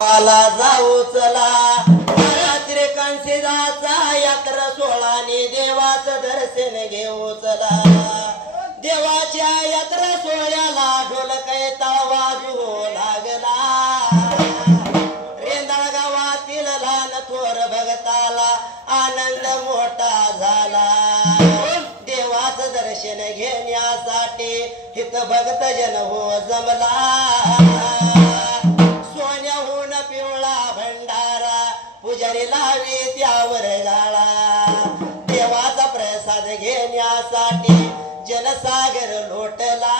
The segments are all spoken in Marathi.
आला जाऊ चला रात्री कांशीदाचा यात्रा सोहळाने देवाचं दर्शन घेऊ चला। देवाच्या यात्रा सोहळ्याला ढोल कैता वाजू लागला। रेंदाळ गावातील लहान थोर भगताला आनंद मोठा झाला। देवाचं दर्शन घेण्यासाठी हित भक्त जन हो जमला। पुजारी लावी त्यावर गाळा। देवाचा प्रसाद घेण्यासाठी जनसागर लोटला।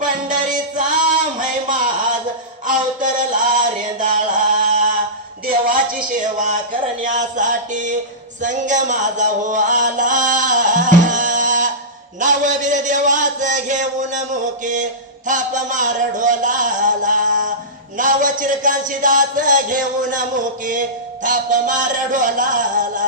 पंढरीचा महिमा आज अवतरला रेंदाळा। देवाची सेवा करण्यासाठी संग माझा हो आला। नावबीर देवाचं घेऊन मुके थाप मार ढोलाला। नाव चिरकांशीदाच घेऊन मुके थाप मार ढोलाला।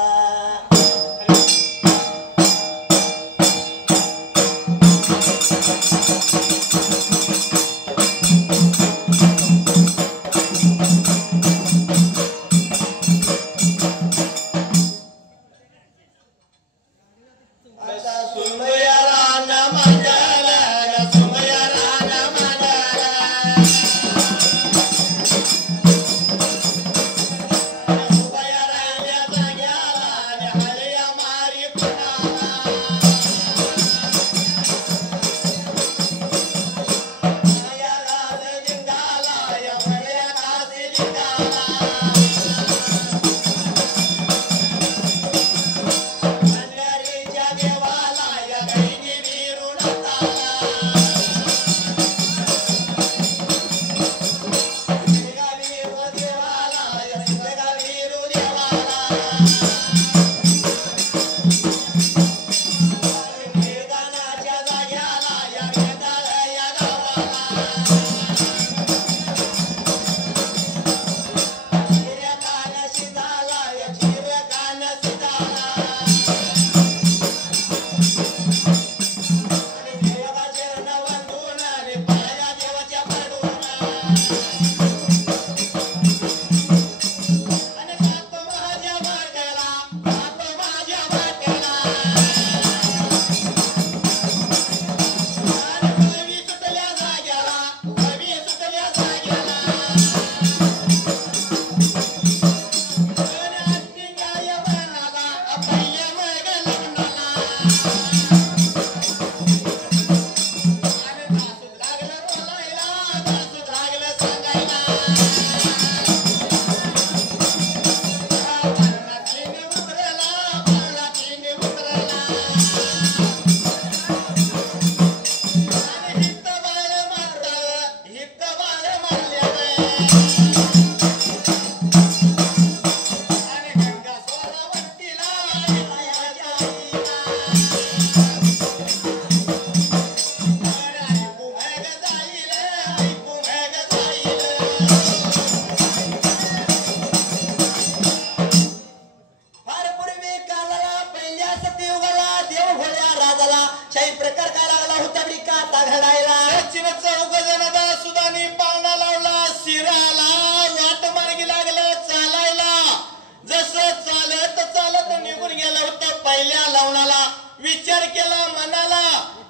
विचार केला मनाला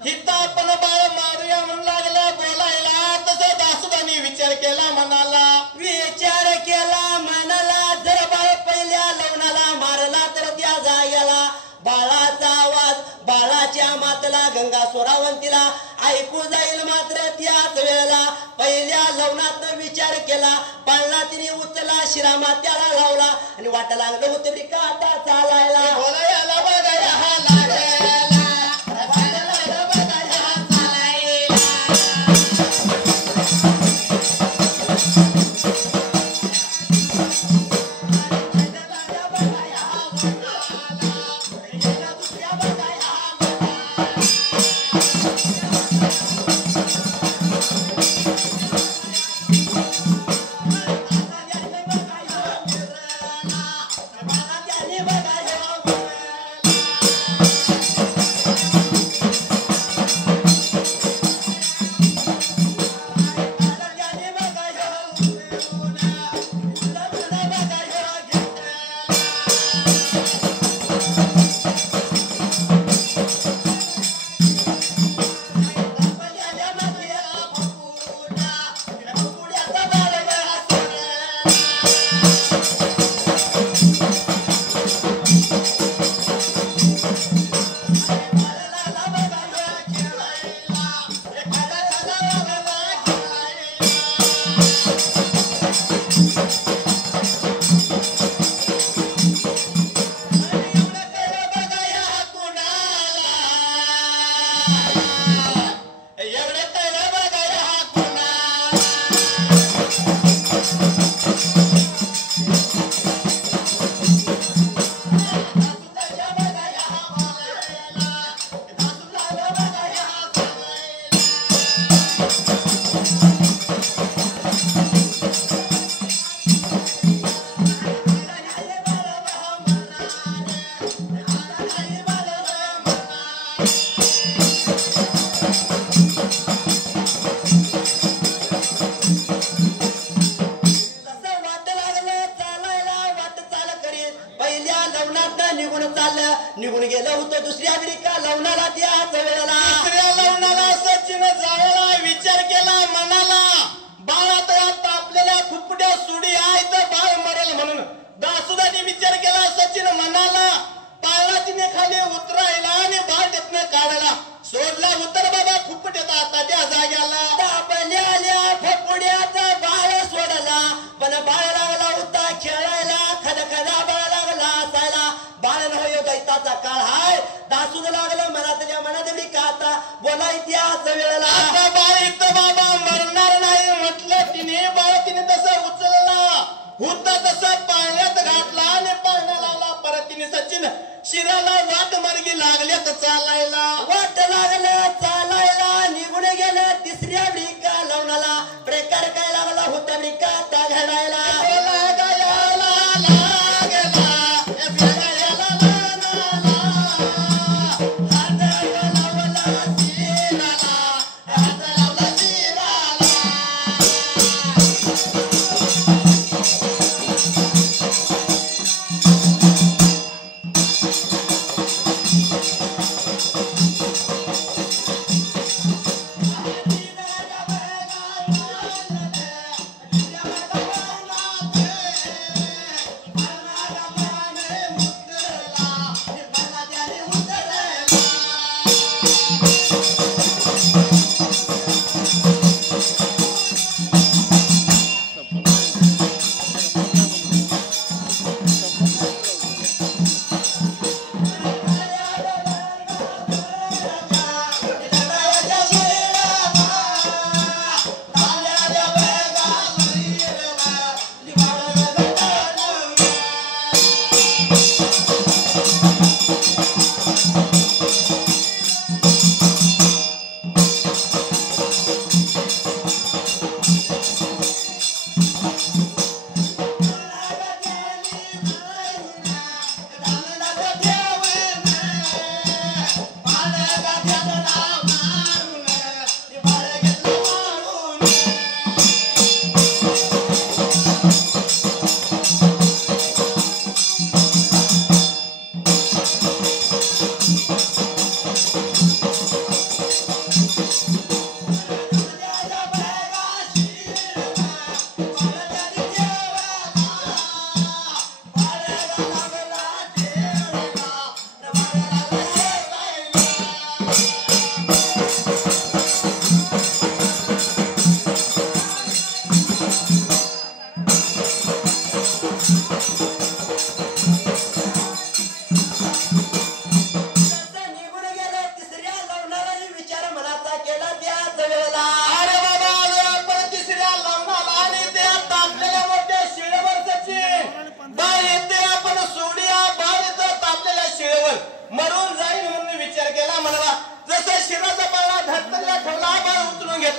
हिता आपण बाळ मारूया म्हणून लागला बोलायला। तसं दासुदानी विचार केला मनाला। विचार केला मनाला जर बाळ पहिल्या लवणाला मारला तर त्या जायला। बाळाचा आवाज बाळाच्या मातला गंगा स्वरावंतीला ऐकू जाईल मात्र त्याच वेळेला। पहिल्या लवणात विचार केला पाळणा तिने उचला शिरामा त्याला लावला आणि वाटा लागलं होतं बिका आता चालायला। बोलायला बघायला हा लागेला दुसऱ्या बिडका लवणाला त्याच वेळेला दुसऱ्या लवणाला सचिन जायला विचार केला मनाला बाळात तापलेल्या फुफड्या सुडी आहे तर बाळ मरेल म्हणून दासुदाने विचार केला सचिन मनाला पाळला तिने खाली उतरायला आणि बाळ त्यातनं काढायला सोडला उतर बाबा फुफट्यात आता त्या जाग्याला तापलेल्या फुफड्याचा बाळ सोडला पण बाळ लागला होता खेळायला खदखदा बाळ लागला असायला बाळ नव्हे दैताचा काळ हाय दासून लागलं मनातल्या मनात मी काता बोलाय त्याच वेळेला आता बाळ इथं बाबा मरणार नाही म्हटलं तिने बाळ तिने तसं उचलला होता तसा पाळण्यात घातला आणि पाळण्या लागला परत तिने सचिन शिराला वाट मार्गी लागल्यात चालायला वाट लागलं चालायला निघून गेलं तिसऱ्या बिडका लवणाला प्रकार काय लागला होता बिडका त्या घडायला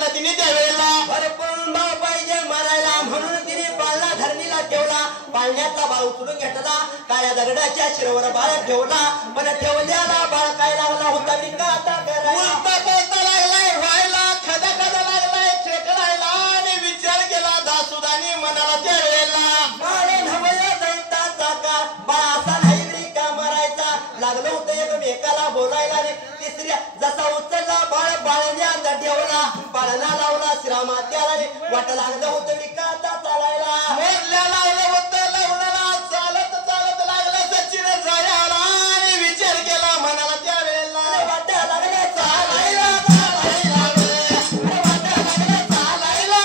तिने त्यावेळेला भरपूर भाव पाहिजे मारायला म्हणून तिने पाळणा धरणीला ठेवला पाळण्यातला बाळ उचलून घेतला काळ्या दगडाच्या शिरवर बाळ ठेवला पण ठेवल्याला बाळ काय लागला होता मी का आता उलटा पळता लागलाय व्हायला खदा खदा लागलाय खेकडायला आणि विचार केला दासुदानी मनाला त्यावेळेला बाळे नवया दैताचा काळ बाळ असा नाही रे का मारायचा लागलं होतं एकमेकाला बोलायला रे तिसऱ्या जसा उचलला बाळ बाळने आता ठेवला बाळाला लावला श्रीरामात्याला रे वाट लागलं होतं मी का आता चालायला मोरल्या लावलं होतं लवणाला चालत चालत लागला सचिन जायला आणि विचार केला मनाला त्यावेळेला वाट लागल्या चालायला चालायला वाट लागल्या चालायला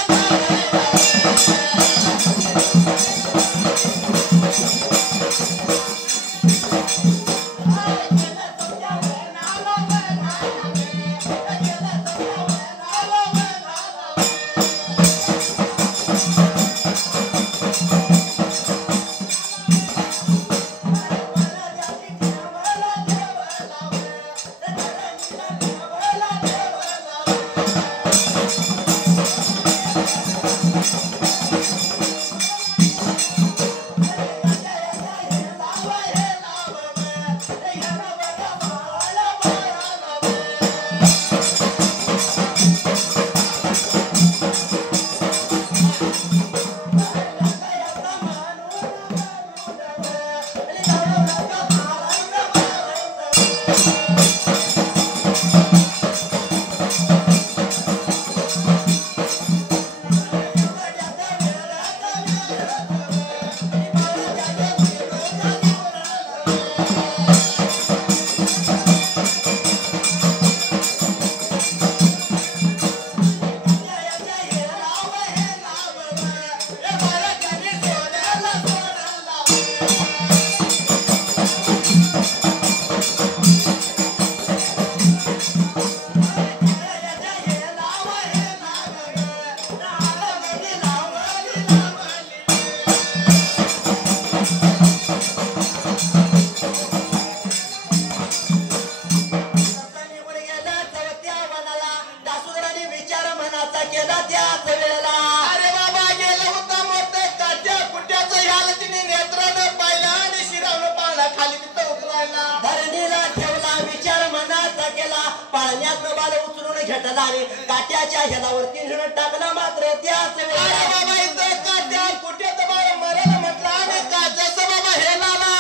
पाळण्यातनं बाळ उचलून घेतला आणि काट्याच्या हेलावरती नेऊन टाकला. मात्र त्याच अरे बाबा इथं काट्या कुठे बाळ मरण म्हटलं आणि का जसं बाबा हे नाला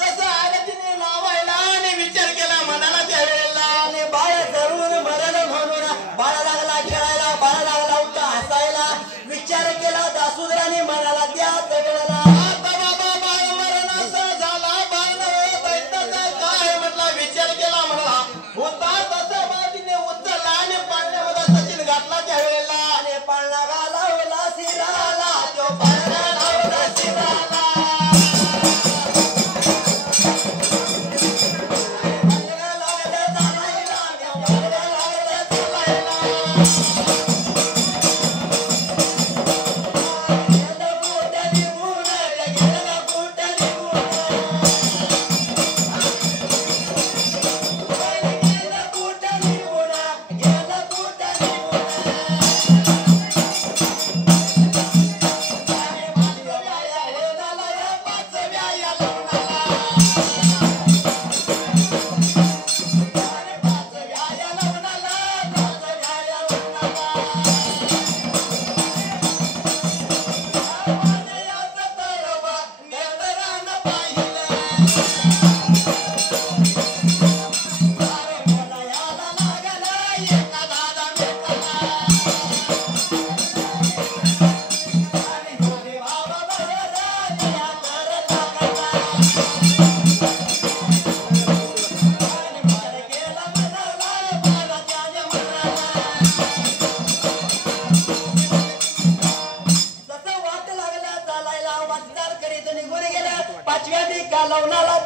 जसं आगतीने लावायला आणि विचार केला मनाला त्यावेळेला आणि बाळ जरूर मरण म्हणून बाळ लागला खेळायला, बाळ लागला उठा हसायला. विचार केला दासुदराने मनाला त्याच वेळेला. आता बाबा बाळ मरण असं झाला बाळ काय म्हटला विचार केला म्हणला होता तसं बाजीने उचलला आणि पाण्यामध्ये सचिन घातला त्यावेळेला आणि पाळणा घालावला शिराला, तो पाळणा लावला शिराला.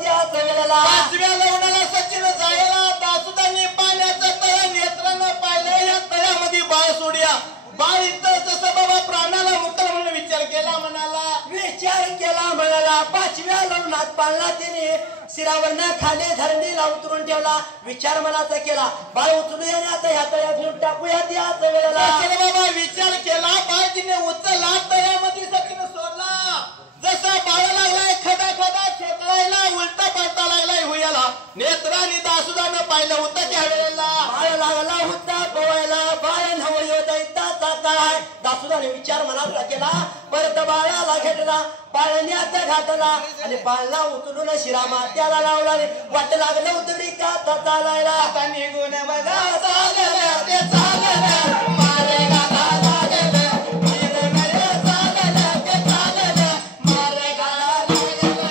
पाचव्या लवणाला सचिन जायला दासुदांनी पाण्याचं तळ नेत्रानं पाहिलं. या तळ्यामध्ये बाळ सोडया बाळ इथं जसं बाबा प्राणाला मुकल म्हणून विचार केला म्हणाला म्हणाला. पाचव्या लग्नात पाळला तिने शिरावरनं खाली धरणीला उतरून ठेवला. विचार मनाचा केला बाळ उचलू येण्यात ह्या तळ्यात घेऊन टाकूया त्याच वेळेला. बाबा विचार केला बाळ तिने उचलला तळ्यामध्ये सचिन सोडला. जसा बाळ लागलाय खदा खदा खेकळायला उलटा पलटा लागलाय हुयाला. नेत्राने दासुदानं पाहिलं होतं त्यावेळेला बाळ लागला होता पोवायला. बाळ नवयो दैताचा काय दासुदाने विचार मनातला केला. परत बाळाला घेतला, पाळण्यात घातला आणि बाळला उचलून शिरा मात्याला लावला. वाट लागलं उतरी का चालायला. आता निघून बघा चाललं ते चाललं मारे गाला लागलं निघून रे चाललं ते चाललं मारे गाला लागलं.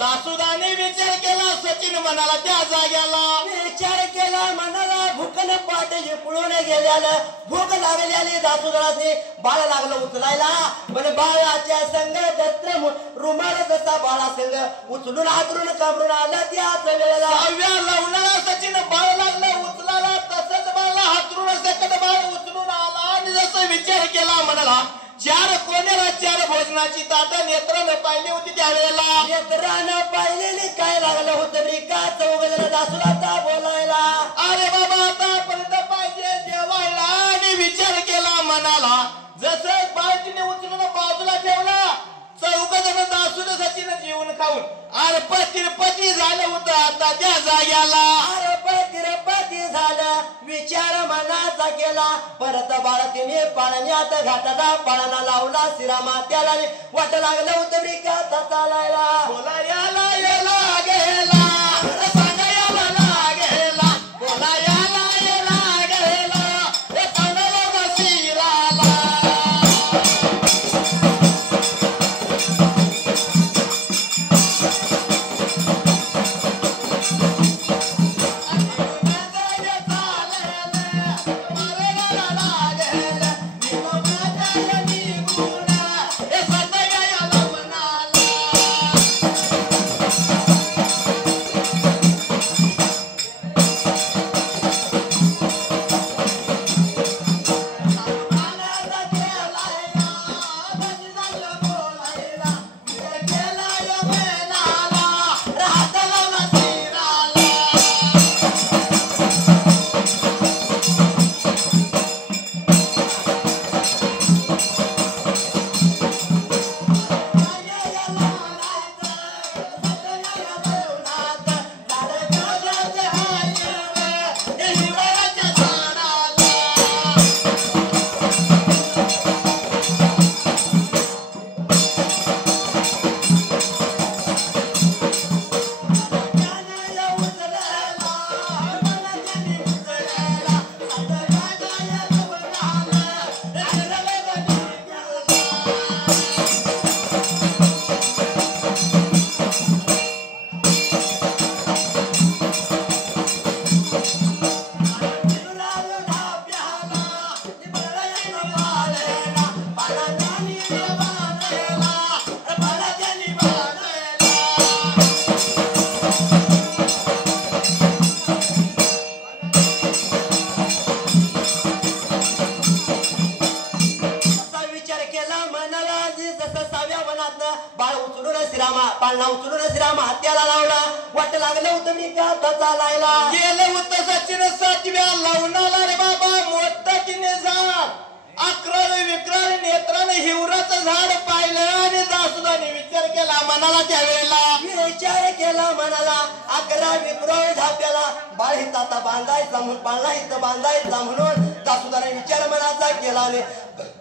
दासुदाने विचार केला सचिन म्हणाला त्या जाग्याला विचार केला मनाला भूकन पाठ पळून गेल्याला भूक लागलेली दासुदाने बाळ लागलं उचलायला पण बाळाच्या संग दत्र रुमाल जसा बाळा संग उचलून हातरून काबरून आला त्याच वेळेला सहाव्या लवणाला सचिन बाळ लागलं उचलायला तसंच बाळला हातरून सकट बाळ उचलून आला आणि जसं विचार केला म्हणाला चार कोण्याला चार भोजनाची ताट नेत्रानं पाहिली होती त्यावेळेला नेत्रानं पाहिलेली काय लागलं होतं मी का चौघजण दासुदाचा बोलायला अरे बाबा आता पर्यंत पाहिजे जेवायला आणि मनाला जसं बाळतीने उचलून बाजूला ठेवला चौघ जण दासून सचिन जीवन खाऊन अर्प तिरपती झालं होतं आता त्या जाग्याला अर्प तिरपती झालं विचार मनाचा केला परत बाळतीने पाळण्यात घातला पाळणा लावला शिरामा त्याला वाट लागलं होतं विकाचा चालायला बोलायला याला गेला सांगायला लागेला बोलायला याला गेला हे पांडवा शिराला पाळणा उचलून श्रीराम हात्याला लावला वाट लागलं होतं मी का चालायला गेलं होतं सचिन सातव्या लावणाला रे बाबा मोठा तिने झाड अकराळ विक्राळ नेत्राने हिवराचं झाड पाहिलं आणि दासुदाने विचार केला मनाला त्यावेळेला विचार केला मनाला अकरा विक्रोळ झाप्याला बाळ हित आता बांधायचा म्हणून पाळणा इथं बांधायचा म्हणून दासुदाने विचार मनाचा केला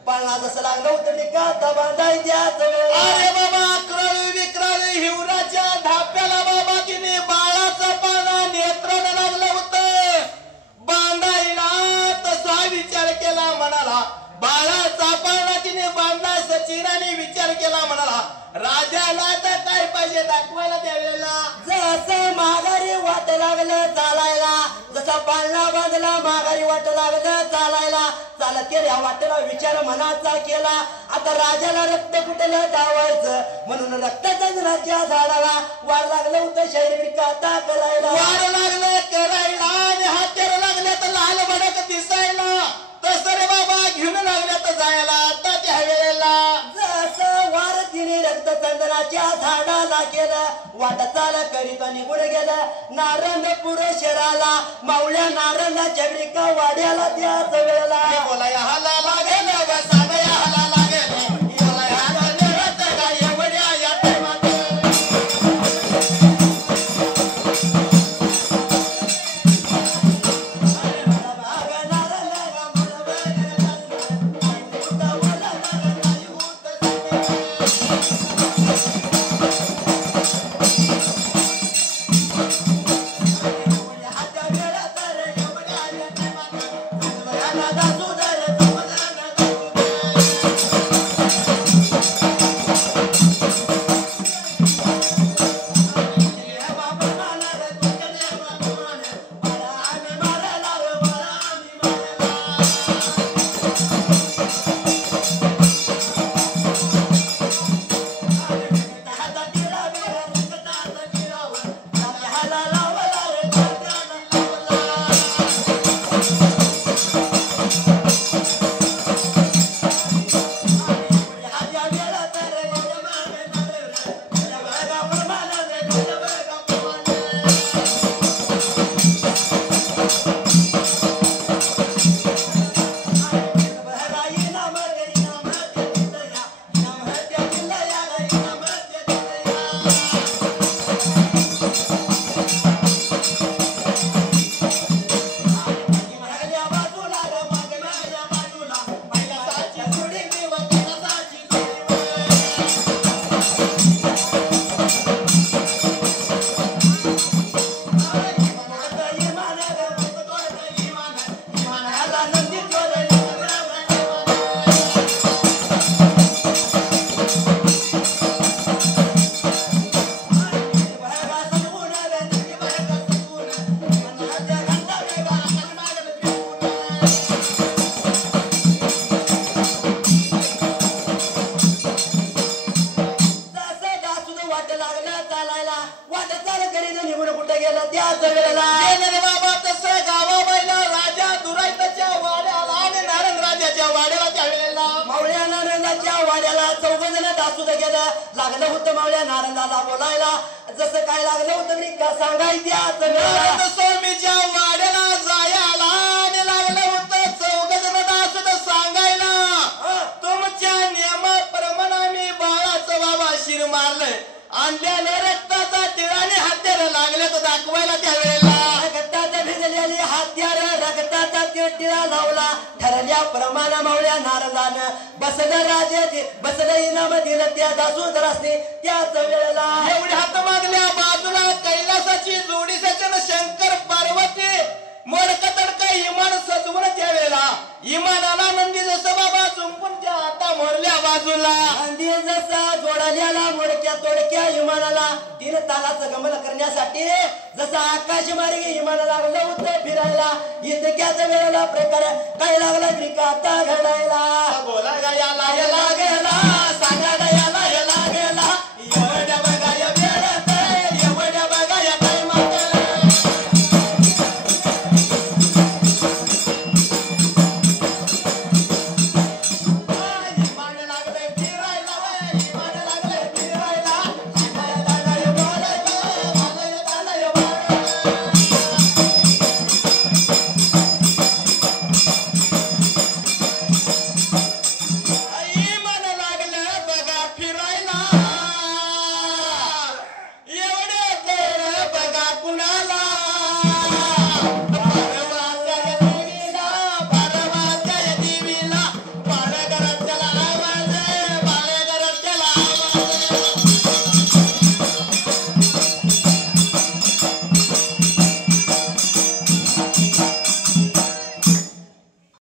पाळणा जसं लागलं होतं मी का आता बांधायच्याच अरे बाबा अकराळ विक्राळ हिवराच्या धाप्याला बाबा तिने बाळाचा पाना नेत्राने लागलं होतं बांधायला तसा विचार केला मनाला बाळाचा पाना तिने बांधला सचिनाने विचार केला म्हणाला राजाला तर काय पाहिजे दाखवायला त्यावेळेला जसं माघारी वाट लागलं चालायला जसा पाळणा बांधला माघारी वाट लागलं चालायला चालत गेल्या वाटेला विचार मनाचा केला आता राजाला रक्त कुठलं धावायचं म्हणून रक्ताच्याच राज्या झाडाला वार लागलं होतं शैरविक आता करायला वार लागलं करायला आणि हात्याला लागल्या तर लाल भडक दिसायला तसं रे बाबा घेऊन लागल्या तर जायला आता त्या वेळेला जसं वार तिने रक्त चंदनाच्या झाडाला केलं वाट चाल करीत निघून गेलं नारंगपूर शहराला मावळ्या नारंगाच्या बिका वाड्याला त्याच वेळेला बोला हाला लागेल सांगा हाला लागेल बोला हाला निरत काय एवढ्या या टाइमात वाट लागला चालायला वाट चाल करीत निघून कुठे गेला त्याच वेळेला गेलं रे बाबा तसं गावाबाईला राजा दुराईताच्या वाड्याला आणि नारायण राजाच्या वाड्याला त्यावेळेला मावळ्या नारंगाच्या वाड्याला चौघ जण दासूद गेलं लागलं होतं मावळ्या नारंगाला बोलायला जसं काय लागलं होतं मी का सांगायच्याच वेळेला स्वामीच्या वाड्याला जायला आणि लागलं होतं चौघ जण दासूद सांगायला तुमच्या नियमाप्रमाणे मी बाळाचं बाबा शिर मारलंय आणल्याने रक्ताचा टिळाने हत्यार लागले तर दाखवायला त्यावेळेला रक्तात भिजलेली हत्यार रक्ताचा टिळा लावला ठरल्या प्रमाण मावळ्या नारदानं बसलं राजाचे बसलं इनाम दिलं त्या दासूदरासने त्याच वेळेला एवढे हात मागल्या बाजूला कैलासाची जोडी सचन शंकर पार्वती मोडक तडका इमान सजवून त्यावेळेला इमानाला नंदी जसं बाबा चुंपून त्या हाता मोरल्या बाजूला नंदी जसा जोडल्याला मोडक्या तोडक्या विमानाला 3 तालाचं गमन करण्यासाठी जसा आकाश मार्गे विमान लागलं होतं फिरायला इतक्याच वेळेला प्रकार काय लागला आता घडायला बोला गाया लागला लागला सांगायला याला हे लागला